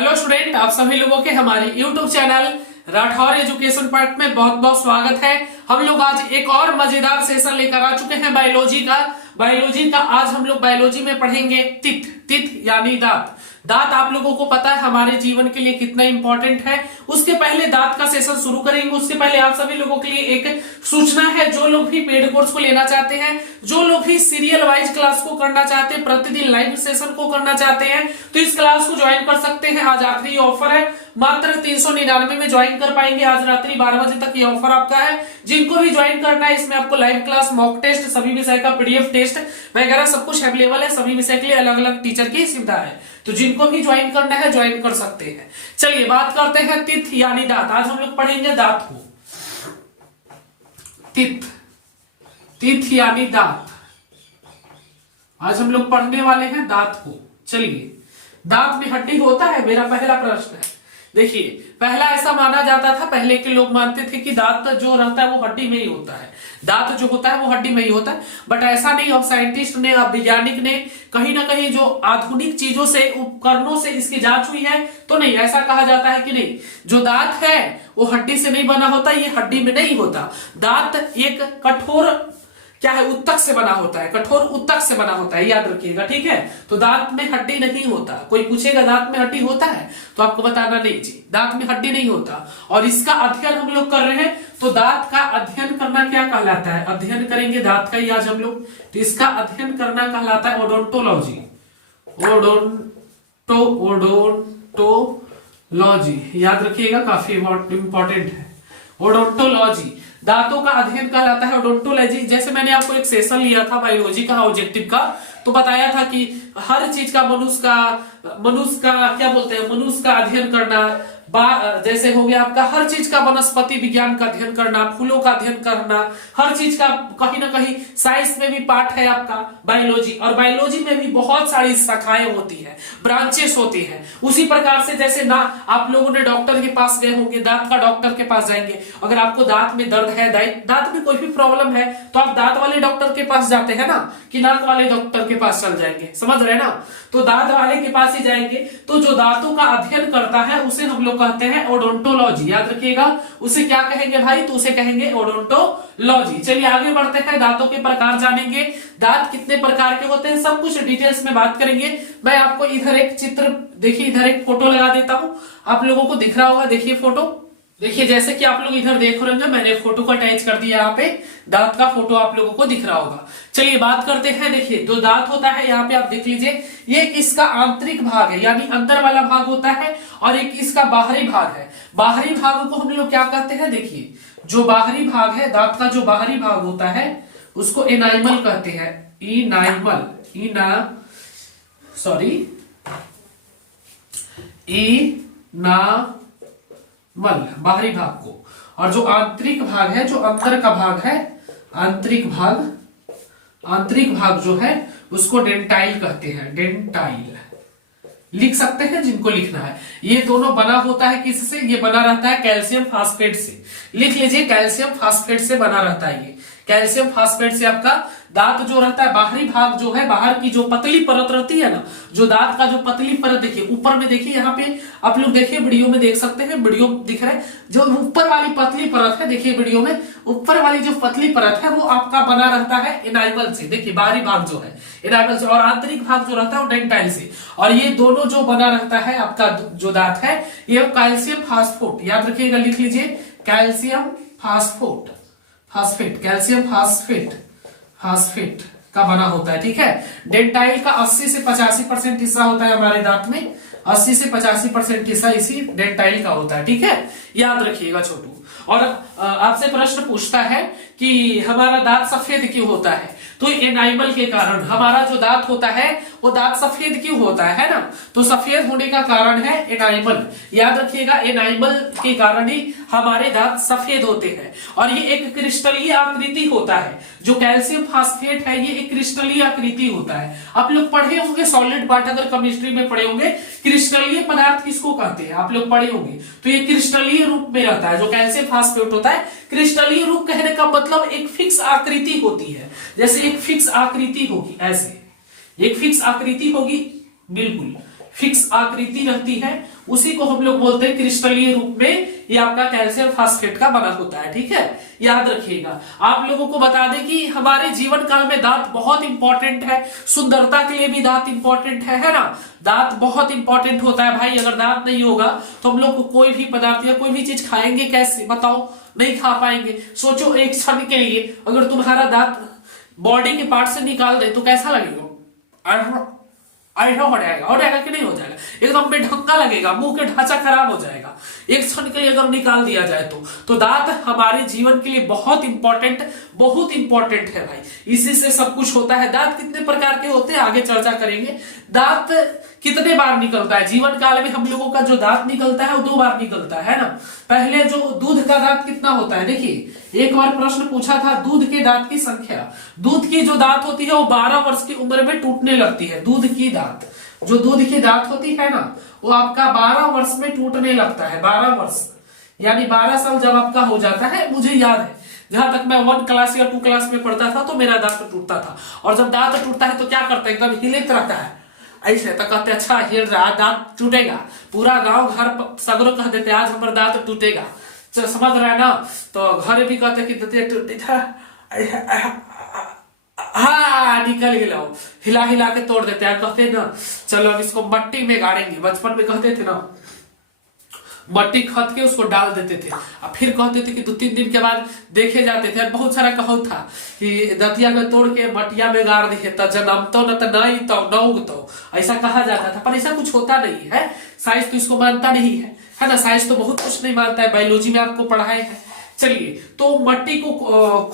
Hello student, आप सभी लोगों के हमारे YouTube channel Rathore education part में बहुत बहुत स्वागत है। हम लोग आज एक और मजेदार सेशन लेकर आ चुके हैं बायोलॉजी का आज हम लोग बायोलॉजी में पढ़ेंगे तिथ यानी दांत। दांत आप लोगों को पता है हमारे जीवन के लिए कितना इंपॉर्टेंट है। उसके पहले दांत का सेशन शुरू करेंगे, उसके पहले आप सभी लोगों के लिए एक सूचना है। जो लोग भी पेड कोर्स को लेना चाहते हैं, जो लोग भी सीरियल वाइज क्लास को करना चाहते हैं, प्रतिदिन लाइव सेशन को करना चाहते हैं, तो इस क्लास को ज्वाइन कर सकते हैं। आज आखिरी ऑफर है, मात्र 399 में ज्वाइन कर पाएंगे। आज रात्रि 12 बजे तक ये ऑफर आपका है। जिनको भी ज्वाइन करना है, इसमें आपको लाइव क्लास, मॉक टेस्ट, सभी विषय का पीडीएफ टेस्ट वगैरह सब कुछ अवेलेबल है। सभी विषय के लिए अलग अलग टीचर की सुविधा है, तो जिनको भी ज्वाइन करना है ज्वाइन कर सकते हैं। चलिए बात करते हैं तिथ यानी दांत। आज हम लोग पढ़ेंगे दांत को। तिथ यानी दांत, आज हम लोग पढ़ने वाले हैं दांत को। चलिए, दांत में हड्डी होता है, मेरा पहला प्रश्न है। देखिए, पहला ऐसा माना जाता था, पहले के लोग मानते थे कि दांत जो रहता है वो हड्डी में ही होता है, दांत जो होता है वो हड्डी में ही होता है। बट ऐसा नहीं। अब साइंटिस्ट ने, अब वैज्ञानिक ने कहीं ना कहीं जो आधुनिक चीजों से, उपकरणों से इसकी जांच हुई है, तो नहीं, ऐसा कहा जाता है कि नहीं, जो दांत है वो हड्डी से नहीं बना होता, ये हड्डी में नहीं होता। दांत एक कठोर क्या है, उत्तक से बना होता है, कठोर उत्तक से बना होता है, याद रखिएगा, ठीक है। तो दांत में हड्डी नहीं होता। कोई पूछेगा दांत में हड्डी होता है, तो आपको बताना नहीं जी, दांत में हड्डी नहीं होता। और इसका अध्ययन हम लोग कर रहे हैं, तो दांत का अध्ययन करना क्या कहलाता है, अध्ययन करेंगे दांत का ही आज हम लोग। तो इसका अध्ययन करना कहलाता है ओडोंटोलॉजी। ओडोंटोलॉजी याद रखिएगा, काफी इंपॉर्टेंट है। ओडोंटोलॉजी दांतों का अध्ययन कहलाता है ओडोंटोलॉजी। जैसे मैंने आपको एक सेशन लिया था बायोलॉजी का, ऑब्जेक्टिव का, तो बताया था कि हर चीज का मनुष्य का क्या बोलते हैं, मनुष्य का अध्ययन करना, जैसे हो गया आपका हर चीज का वनस्पति विज्ञान का अध्ययन करना, फूलों का अध्ययन करना, हर चीज का कहीं ना कहीं साइंस में भी पार्ट है आपका बायोलॉजी। और बायोलॉजी में भी बहुत सारी शाखाएं होती है, ब्रांचेस होती है। उसी प्रकार से जैसे ना आप लोगों ने डॉक्टर के पास गए होंगे, दांत का डॉक्टर के पास जाएंगे, अगर आपको दांत में दर्द है, दांत में कोई भी प्रॉब्लम है, तो आप दांत वाले डॉक्टर के पास जाते हैं ना, कि नाक वाले डॉक्टर के पास चल जाएंगे, समझ रहे ना। तो दांत वाले के पास ही जाएंगे। तो जो दांतों का अध्ययन करता है उसे हम लोग कहते हैं ओडोंटोलॉजी। याद रखिएगा, उसे क्या कहेंगे भाई, तो उसे कहेंगे ओडोंटोलॉजी। चलिए आगे बढ़ते हैं, दांतों के प्रकार जानेंगे, दांत कितने प्रकार के होते हैं, सब कुछ डिटेल्स में बात करेंगे। मैं आपको इधर एक चित्र, देखिए इधर एक फोटो लगा देता हूं, आप लोगों को दिख रहा होगा, देखिए फोटो। देखिए जैसे कि आप लोग इधर देख रहे होंगे, मैंने फोटो को अटैच कर दिया, यहाँ पे दांत का फोटो आप लोगों को दिख रहा होगा। चलिए बात करते हैं। देखिए जो दांत होता है, यहाँ पे आप देख लीजिए, ये इसका आंतरिक भाग है, यानी अंदर वाला भाग होता है, और एक इसका बाहरी भाग है। बाहरी भाग को हम लोग क्या कहते हैं, देखिए जो बाहरी भाग है, दांत का जो बाहरी भाग होता है उसको एनाइमल कहते हैं। बाहरी भाग को। और जो आंतरिक भाग है, जो अंदर का भाग है, आंतरिक भाग जो है उसको डेंटाइल कहते हैं। डेंटाइल लिख सकते हैं जिनको लिखना है। ये दोनों बना होता है किससे, ये बना रहता है कैल्शियम फास्फेट से। लिख लीजिए, कैल्शियम फास्फेट से बना रहता है ये, कैल्शियम फास्फेट से आपका दांत जो रहता है, बाहरी भाग जो है, बाहर की जो पतली परत रहती है ना, जो दांत का जो पतली परत, देखिए ऊपर में, देखिए यहाँ पे आप लोग देखिए, वीडियो में देख सकते हैं, वीडियो दिख रहा है, जो ऊपर वाली पतली परत है, देखिए वीडियो में ऊपर वाली जो पतली परत है वो आपका बना रहता है एनाइमल से। देखिए बाहरी भाग जो है एनाइमल से, और आंतरिक भाग जो रहता है वो डेंटाइल से। और ये दोनों जो बना रहता है आपका जो दांत है, ये कैल्शियम फास्फेट, याद रखिएगा, लिख लीजिए कैल्शियम फास्फेट का बना होता है, ठीक है। डेंटाइल का 80 से 85% हिस्सा होता है हमारे दांत में, 80 से 85% हिस्सा इसी डेंटाइल का होता है, ठीक है, याद रखिएगा छोटू। और आपसे प्रश्न पूछता है कि हमारा दांत सफेद क्यों होता है, तो एनाइमल के कारण। हमारा जो दांत होता है वो दांत सफेद क्यों होता है ना, तो सफेद होने का कारण है एनाइमल। याद रखिएगा, एनाइमल के कारण ही हमारे दांत सफेद होते हैं। और ये एक क्रिस्टलीय आकृति होता है, जो कैल्शियम फास्फेट है ये एक क्रिस्टलीय आकृति होता है। आप लोग पढ़े होंगे सॉलिड पार्ट, अगर केमिस्ट्री में पढ़े होंगे, क्रिस्टलीय पदार्थ किसको कहते हैं, आप लोग पढ़े होंगे। तो ये क्रिस्टलीय रूप में रहता है, जो कैल्शियम फास्फेट होता है। क्रिस्टलीय रूप कहने का मतलब एक फिक्स आकृति होती है, जैसे एक फिक्स आकृति होगी, ऐसे एक फिक्स आकृति होगी, बिल्कुल फिक्स आकृति रहती है, उसी को हम लोग बोलते हैं क्रिस्टलीय रूप में ये आपका कैल्शियम फास्फेट का बना होता है। ठीक है, याद रखिएगा। आप लोगों को बता दें कि हमारे जीवन काल में दांत बहुत इंपॉर्टेंट है, सुंदरता के लिए भी दांत इंपॉर्टेंट है ना। दांत बहुत इंपॉर्टेंट होता है भाई, अगर दांत नहीं होगा तो हम लोग को कोई भी पदार्थ या कोई भी चीज खाएंगे कैसे, बताओ, नहीं खा पाएंगे। सोचो एक क्षण के लिए अगर तुम्हारा दांत बॉडी के पार्ट से निकाल दे तो कैसा लगेगा? ऐसा हो जाएगा कि नहीं हो जाएगा? एकदम बेढंगा लगेगा, मुंह के ढांचा खराब हो जाएगा एक क्षण के लिए अगर निकाल दिया जाए तो दांत हमारे जीवन के लिए बहुत इंपॉर्टेंट है भाई, इसी से सब कुछ होता है। दांत कितने प्रकार के होते हैं आगे चर्चा करेंगे। दांत कितने बार निकलता है जीवन काल में? हम लोगों का जो दांत निकलता है वो 2 बार निकलता है ना। पहले जो दूध का दांत कितना होता है, देखिए एक बार प्रश्न पूछा था दूध के दांत की संख्या। दूध की जो दांत होती है वो 12 वर्ष की उम्र में टूटने लगती है। दूध की दांत, जो दूध की दांत होती है ना, वो आपका 12 वर्ष में टूटने लगता है। 12 वर्ष यानी 12 साल जब आपका हो जाता है, मुझे याद है जहां तक मैं 1 क्लास या 2 क्लास में पढ़ता था तो मेरा दांत टूटता था। और जब दांत टूटता है तो क्या करता है, एकदम हिलित रहता है ऐसे, तो कहते अच्छा हिल रहा, दांत टूटेगा। पूरा गांव घर सगरो कह देते आज हमारा दांत टूटेगा, समझ रहा है ना। तो घर भी कहते कि हाँ निकल गया, हिला हिला के तोड़ देते हैं। कहते ना चलो अब इसको मट्टी में गाड़ेंगे, बचपन में कहते थे ना, मट्टी खत के उसको डाल देते थे और फिर कहते थे कि 2-3 दिन के बाद देखे जाते थे। और बहुत सारा कहावत था कि दतिया में तोड़ के मटिया में गाड़ दिए तो जन्मतो न तो नहीं तो न उगतो, ऐसा कहा जाता था। पर ऐसा कुछ होता नहीं है, साइंस तो इसको मानता नहीं है ना। साइंस तो बहुत कुछ नहीं मानता है, बायोलॉजी में आपको पढ़ाए हैं। चलिए, तो मट्टी को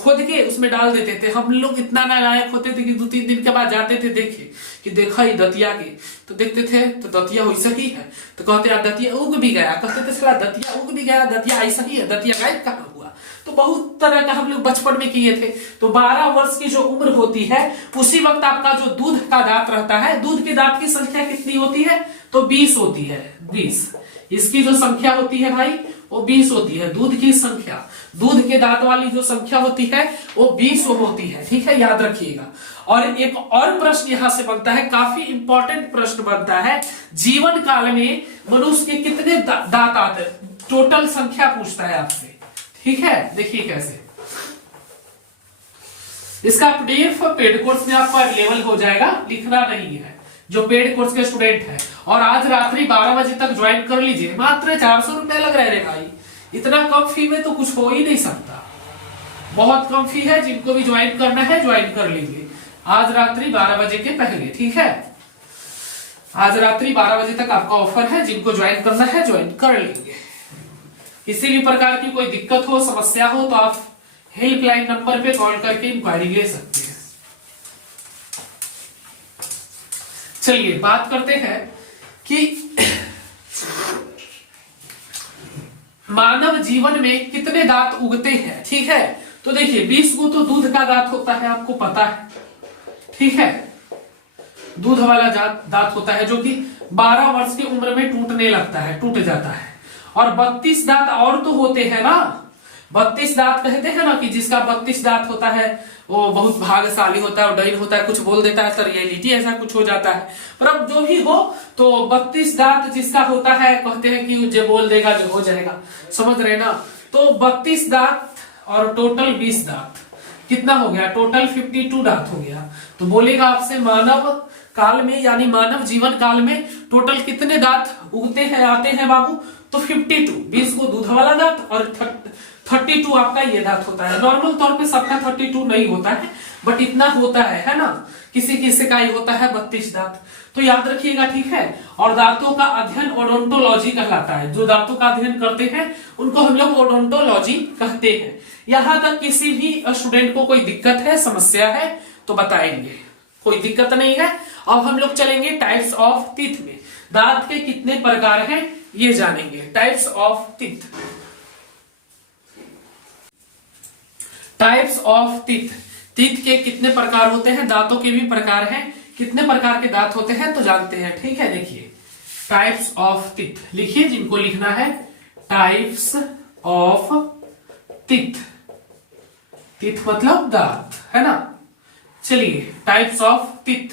खोद के उसमें डाल देते थे। हम लोग इतना नालायक होते थे कि 2-3 दिन के बाद जाते थे देखे कि देखा ही दतिया के, तो देखते थे तो दतिया वैसा ही है, तो कहते यार दतिया उग भी गया। कहते थे साला दतिया उग भी गया, दतिया ऐसा ही है, दतिया गायब कहाँ हुआ। तो बहुत तरह का हम लोग बचपन में किए थे। तो 12 वर्ष की जो उम्र होती है उसी वक्त आपका जो दूध का दांत रहता है, दूध के दांत की संख्या कितनी होती है? तो 20 होती है। 20 इसकी जो संख्या होती है भाई वो 20 होती है। दूध की संख्या, दूध के दांत वाली जो संख्या होती है वो 20 होती है। ठीक है, याद रखिएगा। और एक और प्रश्न यहां से बनता है, काफी इंपॉर्टेंट प्रश्न बनता है, जीवन काल में मनुष्य के कितने दांत आते हैं? टोटल संख्या पूछता है आपसे। ठीक है, देखिए कैसे। इसका पीडीएफ पेड कोर्स में आपका अवेलेबल हो जाएगा, लिखना नहीं है जो पेड कोर्स के स्टूडेंट है। और आज रात्रि 12 बजे तक ज्वाइन कर लीजिए, मात्र 400 रुपए लग रहे भाई। इतना कम फी में तो कुछ हो ही नहीं सकता, बहुत कम फी है। जिनको भी ज्वाइन करना है ज्वाइन कर लीजिए आज रात्रि 12 बजे के पहले। ठीक है, आज रात्रि 12 बजे तक आपका ऑफर है, जिनको ज्वाइन करना है ज्वाइन कर लेंगे। किसी भी प्रकार की कोई दिक्कत हो, समस्या हो तो आप हेल्पलाइन नंबर पे कॉल करके इंक्वायरी ले सकते हैं। चलिए बात करते हैं कि मानव जीवन में कितने दांत उगते हैं। ठीक है, तो देखिए 20 को तो दूध का दांत होता है, आपको पता है। ठीक है, दूध वाला दांत होता है जो कि 12 वर्ष की उम्र में टूटने लगता है, टूट जाता है। और 32 दांत और तो होते हैं ना, 32 दांत कहते हैं ना कि जिसका 32 दांत होता है वो बहुत भाग्यशाली होता है और डैन होता है, कुछ बोल देता है तो रियलिटी ऐसा कुछ हो जाता है। पर अब जो भी हो तो 32 दांत जिसका होता है कहते हैं कि जो बोल देगा जो हो जाएगा, समझ रहे ना। तो 32 दांत और टोटल 20 दांत कितना हो गया? टोटल 52 दांत हो गया। तो बोलेगा आपसे मानव काल में यानी मानव जीवन काल में टोटल कितने दांत उगते हैं, आते हैं बाबू? तो 52। 20 को दूध वाला दांत और 32 आपका ये दांत होता है। नॉर्मल तौर पे सबका 32 नहीं होता है, बट इतना होता है ना। किसी किसी का ही होता है 32 दांत, तो याद रखिएगा। ठीक है, और दांतों का अध्ययन ओडोंटोलॉजी कहलाता है। जो दांतों का अध्ययन करते हैं उनको हम लोग ओडोंटोलॉजी कहते हैं। यहां तक किसी भी स्टूडेंट को कोई दिक्कत है, समस्या है तो बताएंगे, कोई दिक्कत नहीं है। अब हम लोग चलेंगे टाइप्स ऑफ टीथ में। दांत के कितने प्रकार हैं ये जानेंगे। Types of teeth, types of teeth, teeth के कितने प्रकार होते हैं? दांतों के भी प्रकार हैं, कितने प्रकार के दांत होते हैं तो जानते हैं। ठीक है, देखिए टाइप्स ऑफ टीथ लिखिए, जिनको लिखना है टाइप्स ऑफ टीथ। टीथ मतलब दांत है ना। चलिए टाइप्स ऑफ टीथ,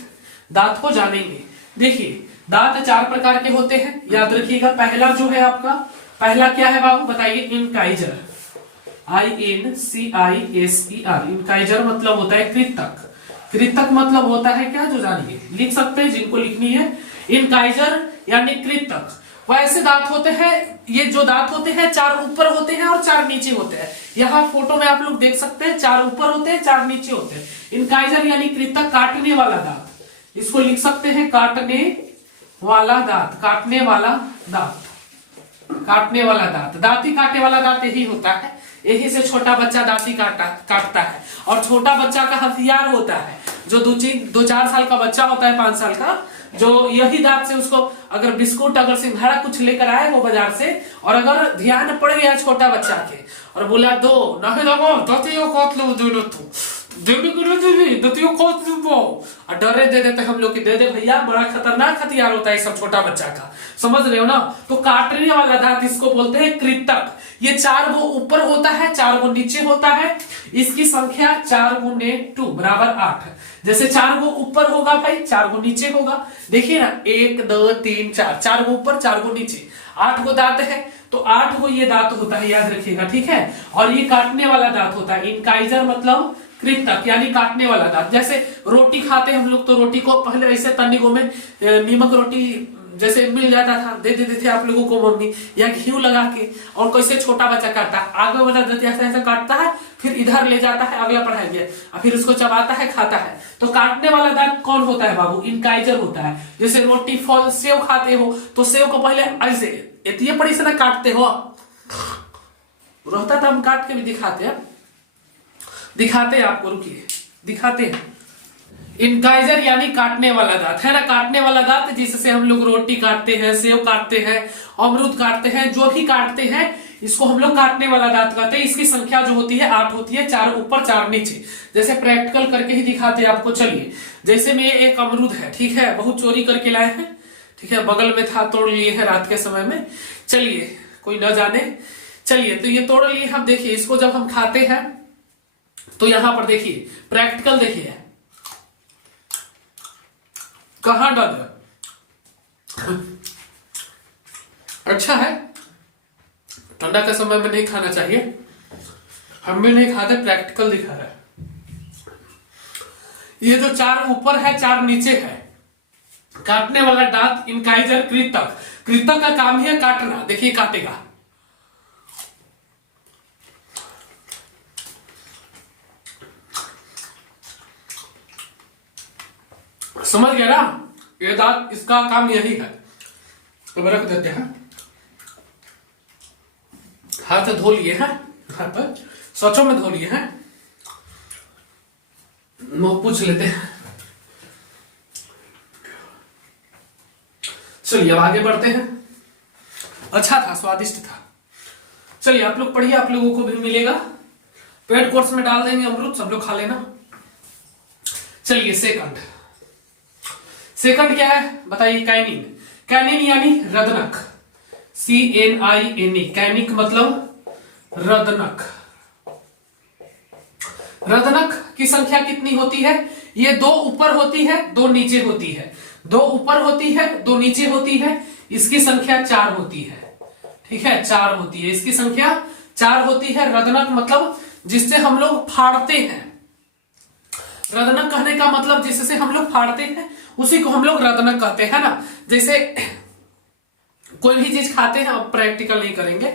दांत को जानेंगे। देखिए दांत चार प्रकार के होते हैं, याद रखिएगा। पहला जो है आपका, पहला क्या है बाबू बताइए? इनकाइजर, INCISER। इनकाइजर मतलब होता है कृतक। कृतक मतलब होता है क्या, जो जानिए, लिख सकते हैं जिनको लिखनी है। इनकाइजर यानी कृतक। वैसे दांत होते हैं, ये जो दांत होते हैं चार ऊपर होते हैं और चार नीचे होते हैं। यहाँ फोटो में आप लोग देख सकते हैं, चार ऊपर होते हैं, चार नीचे होते हैं। इनकाइजर यानी कृतक, काटने वाला दांत, इसको लिख सकते हैं काटने वाला दांत। काटने वाला दांत, काटने वाला दांत, दांती काटने वाला दांत यही होता है। यही से छोटा बच्चा दांती काटता है। और छोटा बच्चा का हथियार होता है, जो 2-4 साल का बच्चा होता है, 5 साल का, जो यही दांत से उसको अगर बिस्कुट, अगर सिंघाड़ा कुछ लेकर आए वो बाजार से, और अगर ध्यान पड़ गया छोटा बच्चा के और बोला दो नहीं लगो दतियो काट लो, दो तू देवी को देवी दतियो काट लो, और डरे दे देते हम लोग कि दे दे भैया, बड़ा खतरनाक हथियार होता है सब छोटा बच्चा का, समझ रहे हो ना। तो काटने वाला दांत इसको बोलते हैं कृतक। ये 4 गो ऊपर होता है, 4 गो नीचे होता है। इसकी संख्या 4 गुने 2 बराबर 8। जैसे 4 गो ऊपर होगा भाई, 4 गो नीचे होगा। देखिए ना, 1 2 3 4, 4 गो ऊपर 4 गो नीचे, 8 गो दांत है। तो 8 गो ये दांत होता है, याद रखिएगा, ठीक है। और ये काटने वाला दांत होता है। इनकाइजर मतलब कृतक यानी काटने वाला दांत। जैसे रोटी खाते हम लोग, तो रोटी को पहले ऐसे तनिगो में नीमक रोटी जैसे मिल जाता था, दे देते थे आप लोगों को मम्मी, या घी लगा के। और कैसे छोटा बच्चा काटता है, आगे वाला दांत ऐसा ऐसा काटता है, फिर इधर ले जाता है, अगला पढ़ाई गया, और फिर उसको चबाता है, खाता है। तो काटने वाला दांत कौन होता है बाबू? इनकाइजर होता है। जैसे रोटी, फल, सेव खाते हो, तो सेव को पहले ऐसे इतनी बड़ी से ना काटते हो, रहता था, हम काट के भी दिखाते हैं, दिखाते हैं आपको, रुकिए दिखाते हैं। इनकाइजर यानी काटने वाला दांत है ना, काटने वाला दांत जिससे हम लोग रोटी काटते हैं, सेव काटते हैं, अमरूद काटते हैं, जो भी काटते हैं, इसको हम लोग काटने वाला दांत कहते हैं। इसकी संख्या जो होती है 8 होती है, 4 ऊपर 4 नीचे। जैसे प्रैक्टिकल करके ही दिखाते हैं आपको। चलिए, जैसे में एक अमरूद है, ठीक है, बहुत चोरी करके लाए हैं, ठीक है, बगल में था, तोड़ लिए हैं रात के समय में। चलिए, कोई न जाने, चलिए, तो ये तोड़ लिए हम। देखिए, इसको जब हम खाते हैं तो यहां पर देखिए, प्रैक्टिकल देखिए, कहां डाल, अच्छा है, ठंडा के समय में नहीं खाना चाहिए, हम भी नहीं खाते, प्रैक्टिकल दिखा रहा है। ये जो 4 ऊपर है, 4 नीचे है, काटने वाला दांत इनकाइजर कृतक। कृतक का काम है काटना। देखिए काटेगा, समझ गया ना, ये दांत, इसका काम यही है। तो रख देते हैं, हाथ धो लिए हैं, हाथ स्वच्छों में धो लिए हैं, मुंह पूछ लेते हैं। चलिए अब आगे बढ़ते हैं। अच्छा था, स्वादिष्ट था। चलिए आप लोग पढ़िए, आप लोगों को भी मिलेगा, पेड कोर्स में डाल देंगे अमरूद, सब लोग खा लेना। चलिए सेकंड, सेकंड क्या है बताइए? कैनिन। कैनिन यानी रदनक, CNINE, कैनिक मतलब रदनक। रदनक की संख्या कितनी होती है? ये 2 ऊपर होती है, 2 नीचे होती है, 2 ऊपर होती है, 2 नीचे होती है। इसकी संख्या 4 होती है, ठीक है, 4 होती है, इसकी संख्या 4 होती है। रदनक मतलब जिससे हम लोग फाड़ते हैं। रदनक कहने का मतलब जिससे हम लोग फाड़ते हैं, उसी को हम लोग रदनक कहते हैं ना। जैसे कोई भी चीज खाते हैं, अब प्रैक्टिकल नहीं करेंगे,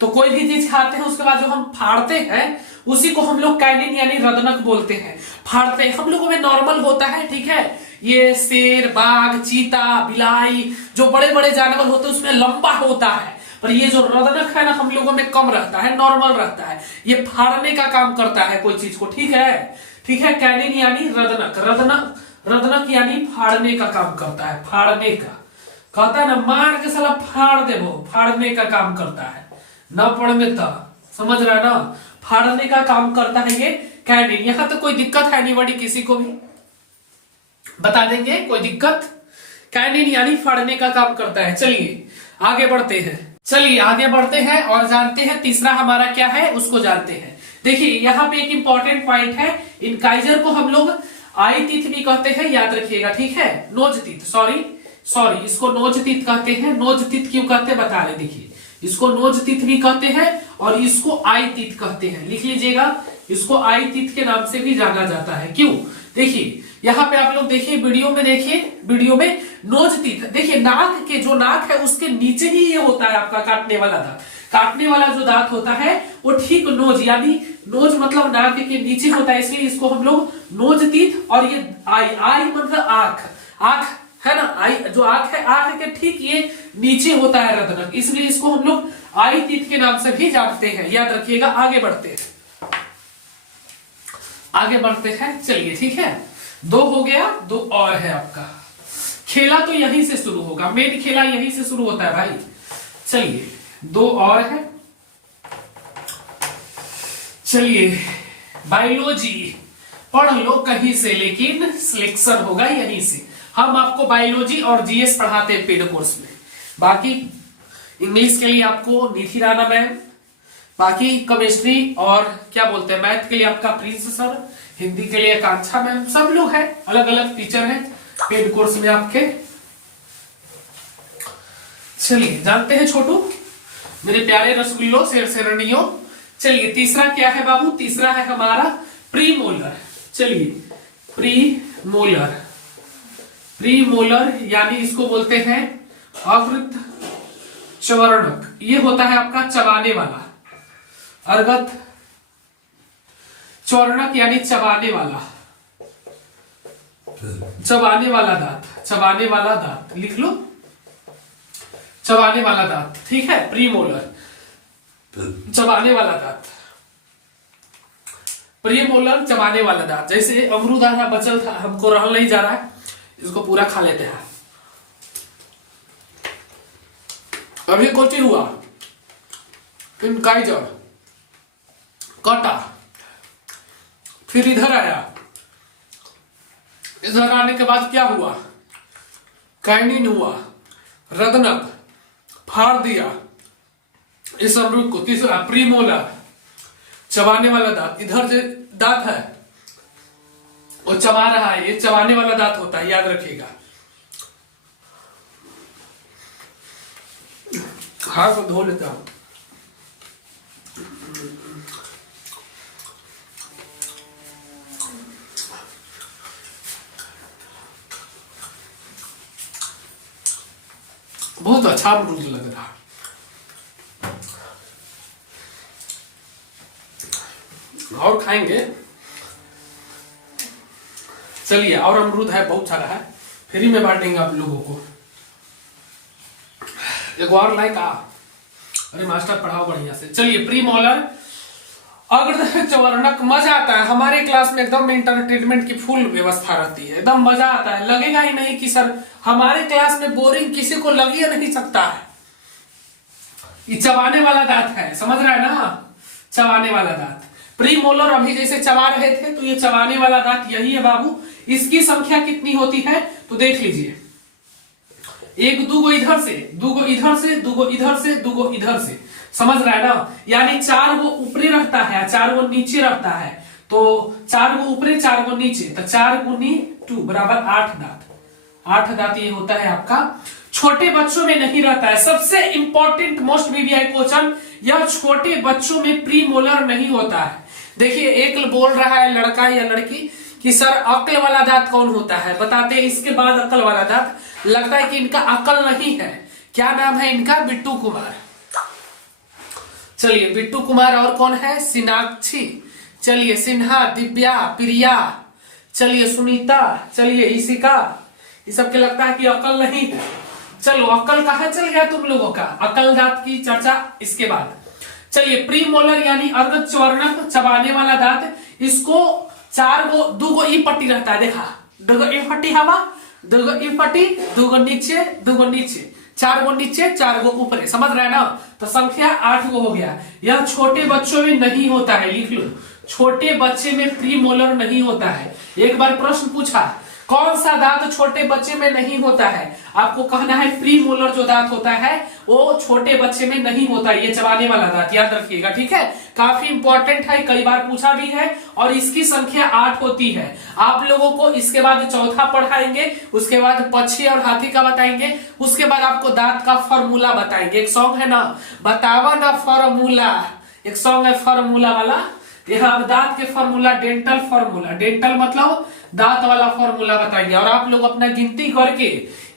तो कोई भी चीज खाते हैं, उसके बाद जो हम फाड़ते हैं उसी को हम लोग कैनिन यानी रदनक बोलते हैं। फाड़ते हैं, हम लोगों में नॉर्मल होता है, ठीक है, ये शेर, बाघ, चीता, बिलाई, जो बड़े बड़े जानवर होते हैं उसमें लंबा होता है, पर ये जो रदनक है ना, हम लोगों में कम रहता है, नॉर्मल रहता है। ये फाड़ने का काम करता है कोई चीज को, ठीक है, ठीक है। कैनिन यानी रदनक, रदनक, रदनक यानी फाड़ने का काम करता है, फाड़ने का, कहता है ना, मार के साला फाड़ दे, वो फाड़ने का काम करता है, न पढ़ में तो समझ रहा है ना, फाड़ने का काम करता है ये कैनिन। यहां तो कोई दिक्कत है नहीं बड़ी, किसी को भी बता देंगे, कोई दिक्कत? कैनिन यानी फाड़ने का काम करता है। चलिए आगे बढ़ते हैं, चलिए आगे बढ़ते हैं और जानते हैं तीसरा हमारा क्या है, उसको जानते हैं। देखिए यहाँ पे एक इंपॉर्टेंट पॉइंट है, इनकाइजर को हम लोग आई टीथ भी कहते हैं, याद रखिएगा, ठीक है, नोज टीथ, सॉरी, सॉरी, इसको नोज टीथ कहते हैं। नोज टीथ क्यों कहते हैं बता रहे, देखिए इसको नोज टीथ भी कहते हैं और इसको आई टीथ कहते हैं। लिख लीजिएगा, इसको आई टीथ के नाम से भी जाना जाता है। क्यों, देखिए यहाँ पे आप लोग देखिए, वीडियो में देखिए, वीडियो में नोज टीथ देखिए, नाक के जो नाक है उसके नीचे ही ये होता है आपका काटने वाला दांत। काटने वाला जो दांत होता है वो ठीक नोज, यानी नोज मतलब नाक के नीचे होता है, इसलिए इसको हम लोग नोज टीथ। और ये आई मतलब आंख, आंख है ना, आई जो आंख है, आंख के ठीक ये नीचे होता है रदनक, इसलिए इसको हम लोग आई टीथ के नाम से भी जानते हैं। याद रखिएगा। आगे बढ़ते हैं, आगे बढ़ते हैं। चलिए ठीक है, 2 हो गया, 2 और है आपका। खेला तो यहीं से शुरू होगा, मेन खेला यहीं से शुरू होता है भाई। चलिए 2 और है। चलिए बायोलॉजी पढ़ लो कहीं से, लेकिन सिलेक्शन होगा यहीं से। हम आपको बायोलॉजी और जीएस पढ़ाते हैं पेड कोर्स में। बाकी इंग्लिश के लिए आपको निधि राणा मैम, बाकी केमिस्ट्री और क्या बोलते हैं मैथ के लिए आपका प्रिंस सर, हिंदी के लिए कांक्षा मैम, सब लोग हैं, अलग अलग टीचर हैं पेड कोर्स में आपके। चलिए जानते हैं छोटू, मेरे प्यारे रसगुल्लो, शेर शेरनियों। चलिए तीसरा क्या है बाबू, तीसरा है हमारा प्रीमोलर। चलिए प्रीमोलर, प्रीमोलर यानी इसको बोलते हैं अर्गत चवर्णक। ये होता है आपका चबाने वाला, अर्गत चवर्णक यानी चबाने वाला, चबाने वाला दांत, चबाने वाला दांत लिख लो, चबाने वाला दांत। ठीक है, प्रीमोलर चबाने वाला दांत, प्रीमोलर चबाने वाला दांत। जैसे अमरूद आधा बचल था, हमको रहल नहीं जा रहा है, इसको पूरा खा लेते हैं। अभी कोची हुआ, काइजर कटा, फिर इधर आया, इधर आने के बाद क्या हुआ, काइनिन हुआ, रदनक फाड़ दिया इस अमरूद को। तीसरा प्रीमोलर चबाने वाला दांत, इधर जो दांत है वो चबा रहा है, ये चबाने वाला दांत होता है, याद रखिएगा। हाथ को धो लेता हूं। बहुत अच्छा अमरूद लग रहा है। और खाएंगे। चलिए और अमरूद है, बहुत सारा है, फ्री में बांटेंगे आप लोगों को। एक और लाइक अरे मास्टर पढ़ाओ बढ़िया से। चलिए प्रीमोलर अग्र चवर्णक, मजा आता है हमारे क्लास में, एकदम एंटरटेनमेंट की फुल व्यवस्था रहती है, एकदम मजा आता है। लगेगा ही नहीं कि सर हमारे क्लास में बोरिंग किसी को लग ही नहीं सकता है। ये चबाने वाला दांत है, समझ रहा है ना, चबाने वाला दांत। प्रीमोलर अभी जैसे चबा रहे थे, तो ये चबाने वाला दांत यही है बाबू। इसकी संख्या कितनी होती है तो देख लीजिए, 1 2 गो इधर से, 2 गो इधर से, 2 गो इधर से, 2 गो इधर से, समझ रहा है ना। यानी 4 गो ऊपरी रखता है, 4 गो नीचे रखता है, तो 4 गो ऊपरी 4 गो नीचे, तो 4 गुनी 2 बराबर 8 दांत। 8 दांत ये होता है आपका। छोटे बच्चों में नहीं रहता है, सबसे इंपॉर्टेंट मोस्ट वीवीआई क्वेश्चन, यह छोटे बच्चों में प्रीमोलर नहीं होता है। देखिए एक बोल रहा है लड़का या लड़की कि सर अक्ल वाला दांत कौन होता है, बताते हैं इसके बाद अक्ल वाला दांत। लगता है कि इनका अक्ल नहीं है। क्या नाम है इनका, बिट्टू कुमार। चलिए बिट्टू कुमार, और कौन है, सिनाक्षी, चलिए सिन्हा, दिव्या, प्रिया, चलिए सुनीता, चलिए ईशिका, ये सबके लगता है कि अक्ल नहीं है। चलो अक्ल कहाँ चल गया तुम लोगों का, अक्ल दांत की चर्चा इसके बाद। चलिए प्रीमोलर यानी अर्ध चवर्णक चबाने वाला दांत, इसको 4 गो 2 गो ई पट्टी रहता है, देखा 2 गो ई पट्टी हवा, 2 गो ई पट्टी, 2 गो नीचे, 2 गो नीचे, 4 गो नीचे, 4 गो ऊपर, समझ रहा है ना। तो संख्या 8 गो हो गया। यह छोटे बच्चों में नहीं होता है, लिख लो, छोटे बच्चे में प्रीमोलर नहीं होता है। एक बार प्रश्न पूछा कौन सा दांत छोटे बच्चे में नहीं होता है? आपको कहना है प्री मोलर जो दांत होता है वो छोटे बच्चे में नहीं होता, ये चबाने वाला दांत, याद रखिएगा, ठीक है। काफी इंपॉर्टेंट है, कई बार पूछा भी है, और इसकी संख्या 8 होती है। आप लोगों को इसके बाद चौथा पढ़ाएंगे, उसके बाद पक्षी और हाथी का बताएंगे, उसके बाद आपको दांत का फॉर्मूला बताएंगे। एक सॉन्ग है ना, बतावा ना फॉर्मूला, एक सॉन्ग है फॉर्मूला वाला, यहाँ दांत के फॉर्मूला, डेंटल फॉर्मूला, डेंटल मतलब दांत वाला फॉर्मूला बताएंगे, और आप लोग अपना गिनती करके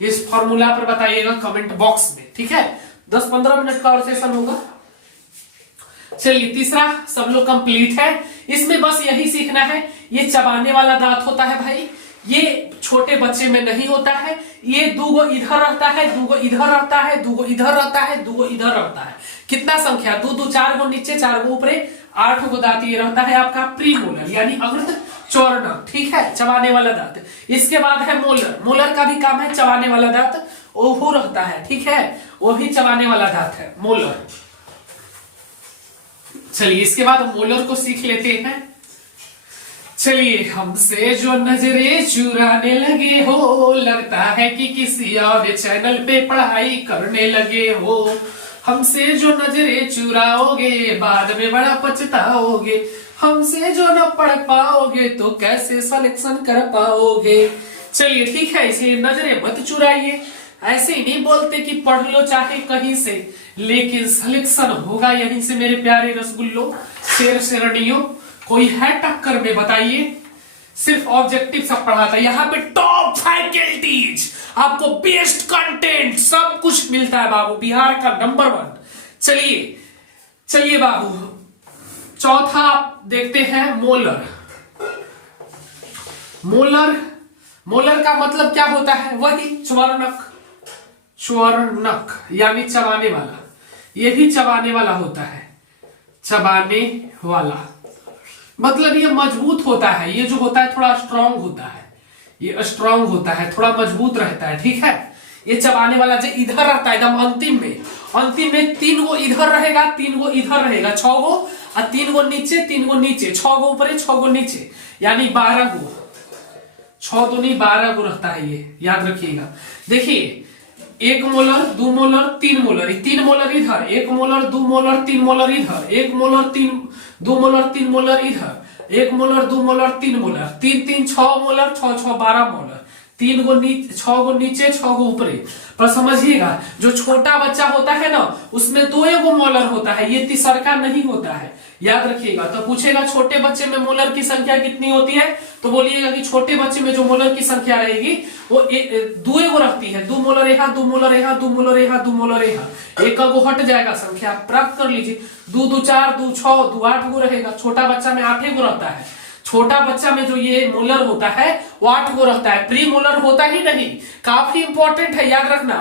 इस फॉर्मूला पर बताइएगा कमेंट बॉक्स में, ठीक है। 10-15 मिनट का और सेशन होगा। चलिए तीसरा सब लोग कंप्लीट है। इसमें बस यही सीखना है, ये चबाने वाला दांत होता है भाई, ये छोटे बच्चे में नहीं होता है। ये दूगो इधर रहता है, दूगो इधर रहता है, दूगो इधर रहता है, दूगो इधर रहता है। कितना संख्या? 2-2 4 गो नीचे, 4 गो ऊपरे, 8 गो दांत ये रहता है आपका प्री मोलर यानी अग्र चौर्णक, ठीक है, चबाने वाला दांत। इसके बाद है मोलर, मोलर का भी काम है चबाने वाला दांत, ओहो रहता है, ठीक है, वो भी चबाने वाला दांत है मोलर। चलिए इसके बाद मोलर को सीख लेते हैं। चलिए, हमसे जो नजरें चुराने लगे हो, लगता है कि किसी और चैनल पे पढ़ाई करने लगे हो। हमसे जो नजरें चुराओगे बाद में बड़ा पछताओगे, हमसे जो न पढ़ पाओगे तो कैसे सिलेक्शन कर पाओगे। चलिए ठीक है, इसलिए नजरें मत चुराइए। ऐसे ही नहीं बोलते कि पढ़ लो चाहे कहीं से, लेकिन सिलेक्शन होगा यहीं से मेरे प्यारे रसगुल्लो, शेर शेरणियों। कोई है टक्कर में बताइए? सिर्फ ऑब्जेक्टिव सब पढ़ाता है, यहाँ पे टॉप फैकल्टीज, आपको बेस्ट कंटेंट सब कुछ मिलता है बाबू, बिहार का नंबर 1। चलिए चलिए बाबू, चौथा आप देखते हैं मोलर। मोलर, मोलर का मतलब क्या होता है? वही च्वर्णक, च्वर्णक यानी चबाने वाला, ये भी चबाने वाला होता है, चबाने वाला मतलब ये मजबूत होता है, ये जो होता है थोड़ा स्ट्रांग होता है, ये स्ट्रांग होता है, थोड़ा मजबूत रहता है, ठीक है। ये चबाने वाला जो इधर रहता है एकदम अंतिम में, अंतिम में 3 गो इधर रहेगा, 3 गो इधर रहेगा, 6 गो, और 3 गो नीचे, 3 गो नीचे, 6 गो ऊपर, 6 गो नीचे, यानी 12 गो, 6 तो नहीं 12 गो रहता है ये, याद रखिएगा। देखिए 1 मोलर, 2 मोलर, 3 मोलर, 3 मोलर इधर, 1 मोलर, 2 मोलर, 3 मोलर इधर, 1 मोलर, 2 मोलर, 3 मोलर इधर, 1 molar, 2 molar, 3 molar, 3 6 molar, 6 6 12 molar, 3 गो नीचे, 6 गो नीचे, 6 गो ऊपरे। पर समझिएगा, जो छोटा बच्चा होता है ना, उसमें 2 गो मोलर होता है, ये तीसरका नहीं होता है, याद रखिएगा। तो पूछेगा छोटे बच्चे में मोलर की संख्या कितनी होती है, तो बोलिएगा कि छोटे बच्चे में जो मोलर की संख्या रहेगी वो 2 गो रहती है, 2 मोलर यहाँ, 2 मोलर यहाँ, 2 मोलर यहाँ, 2 मोलर यहाँ, 1 गो हट जाएगा, संख्या प्राप्त कर लीजिए। 2 2 4, 2 6, 2 8 गो रहेगा। छोटा बच्चा में 8 गो रहता है, छोटा बच्चा में जो ये मोलर होता है वो 8 गो रहता है, प्री मोलर होता ही नहीं। काफी इंपॉर्टेंट है, याद रखना।